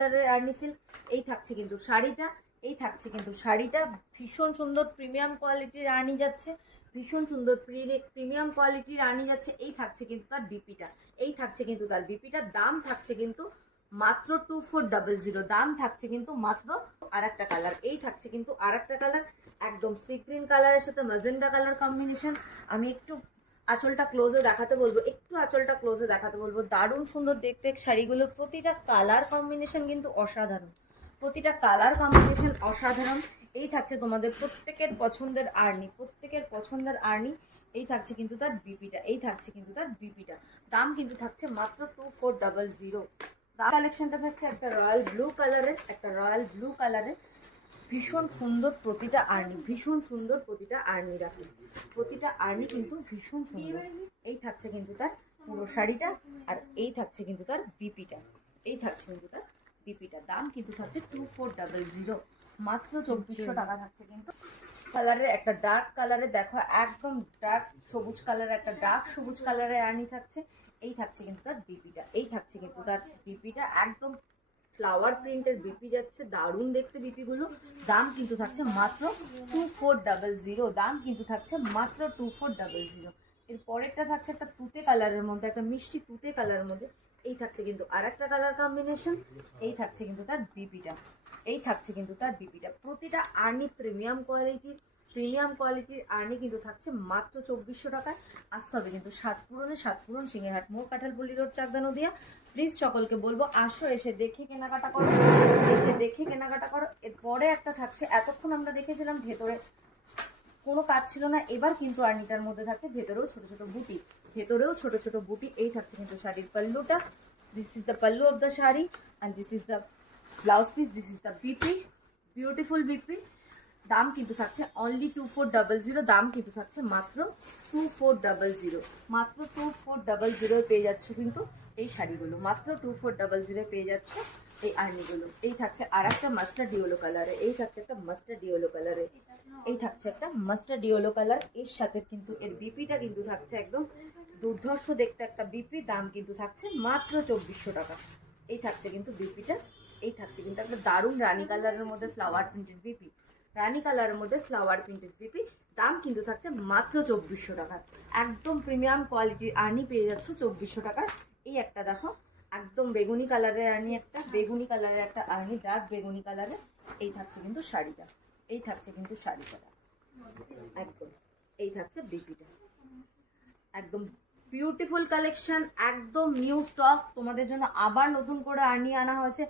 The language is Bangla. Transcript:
আর্নি সিল্ক। এই থাকছে কিন্তু শাড়িটা, এই থাকছে কিন্তু শাড়িটা ভীষণ সুন্দর প্রিমিয়াম কোয়ালিটির আর্নি যাচ্ছে, ভীষণ সুন্দর প্রিমিয়াম কোয়ালিটির আর্নি যাচ্ছে। এই থাকছে কিন্তু তার বিপিটা, এই থাকছে কিন্তু তার বিপিটা। দাম থাকছে কিন্তু মাত্র 2400, দাম থাকছে কিন্তু মাত্র। আর একটা কালার, এই থাকছে কিন্তু আর একটা কালার, একদম সি গ্রিন কালারের সাথে ম্যাজেন্ডা কালার কম্বিনেশন। আমি একটু আঁচলটা ক্লোজে দেখাতে বলবো, একটু আঁচলটা ক্লোজে দেখাতে বলবো। দারুণ সুন্দর দেখতে শাড়িগুলোর প্রতিটা কালার কম্বিনেশন কিন্তু অসাধারণ, প্রতিটা কালার কম্বিনেশন অসাধারণ। এই থাকছে তোমাদের প্রত্যেকের পছন্দের আর্নি, প্রত্যেকের পছন্দের আর্নি। এই থাকছে কিন্তু তার বিপিটা, এই থাকছে কিন্তু তার বিপিটা। দাম কিন্তু থাকছে মাত্র 2400। কালেকশনটা থাকছে একটা রয়্যাল ব্লু কালারের, একটা রয়্যাল ব্লু কালারের। ভীষণ সুন্দর প্রতিটা আর্নি, ভীষণ সুন্দর প্রতিটা আর্নি রাখে, প্রতিটা আর্নি কিন্তু ভীষণ সুন্দর। এই থাকছে কিন্তু তার পুরো শাড়িটা, আর এই থাকছে কিন্তু তার বিপিটা, এই থাকছে কিন্তু তার বিপিটা। দাম কিন্তু থাকছে 2400, মাত্র 2400 টাকা থাকছে কিন্তু। কালারের একটা ডার্ক কালারে দেখো, একদম ডার্ক সবুজ কালারের, একটা ডার্ক সবুজ কালারের আর্নি থাকছে। এই থাকছে কিন্তু তার বিপিটা, এই থাকছে কিন্তু তার বিপিটা, একদম ফ্লাওয়ার প্রিন্টের বিপি যাচ্ছে, দারুণ দেখতে বিপিগুলো। দাম কিন্তু থাকছে মাত্র 2400, দাম কিন্তু থাকছে মাত্র 2400। এর পরেরটা থাকছে একটা তুতে কালারের মধ্যে, একটা মিষ্টি তুতে কালারের মধ্যে। এই থাকছে কিন্তু আর একটা কালার কম্বিনেশন। এই থাকছে কিন্তু তার বিপিটা, এই থাকছে কিন্তু তার বিপিটা। প্রতিটা আর্নি প্রিমিয়াম কোয়ালিটির, প্রিমিয়াম কোয়ালিটির আর্নি কিন্তু থাকছে মাত্র 2400 টাকায়। আসতে হবে কিন্তু সাতপুরন সিংহেরহাট মোড়, কাঁঠালপল্লী রোড, চাকদা নদিয়া। প্লিজ সকলকে বলবো আসো, এসে দেখে কেনাকাটা করো, এসে দেখে কেনাকাটা করো। এরপরে একটা থাকছে, এতক্ষণ আমরা দেখেছিলাম ভেতরে কোনো কাজ ছিল না, এবার কিন্তু আর্নিটার মধ্যে থাকছে ভেতরেও ছোট ছোট বুটি, ভেতরেও ছোট ছোট বুটি। এই থাকছে কিন্তু শাড়ির পাল্লুটা, this is the pallu of the sari and this is the blouse piece, this is the BP, beautiful BP. দাম কিন্তু থাকছে অনলি 2400, দাম কিন্তু থাকছে মাত্র 2400, মাত্র 2400 পেয়ে যাচ্ছ কিন্তু এই শাড়িগুলো, মাত্র 2400 পেয়ে যাচ্ছ এই আর্নিগুলো। এই থাকছে আর একটা মাস্টার্ড ইয়েলো কালারে, এই থাকছে একটা মাস্টার্ড ইয়েলো কালারে, এই থাকছে একটা মাস্টার্ড ইয়েলো কালার। এর সাথে কিন্তু এর বিপিটা কিন্তু থাকছে একদম দুর্ধর্ষ দেখতে একটা বিপি। দাম কিন্তু থাকছে মাত্র 2400 টাকা। এই থাকছে কিন্তু বিপিটা, এই থাকছে কিন্তু একটা দারুণ রানী কালারের মধ্যে ফ্লাওয়ার প্রিন্টেড বিপি, রানী কালারের মধ্যে ফ্লাওয়ার প্রিন্টেড বিপি। দাম কিন্তু থাকছে মাত্র 2400 টাকা। একদম প্রিমিয়াম কোয়ালিটির আর্নি পেয়ে যাচ্ছ 2400 টাকার। এই একটা দেখো, একদম বেগুনি কালারের আর্নি, একটা বেগুনি কালারের একটা আর্নি, ডার্ক বেগুনি কালারের। এই থাকছে কিন্তু শাড়িটা, এই থাকছে কিন্তু শাড়িটা একদম, এই থাকছে বিপিটা। একদম বিউটিফুল কালেকশন, একদম নিউ স্টক তোমাদের জন্য আবার নতুন করে আর্নি আনা হয়েছে।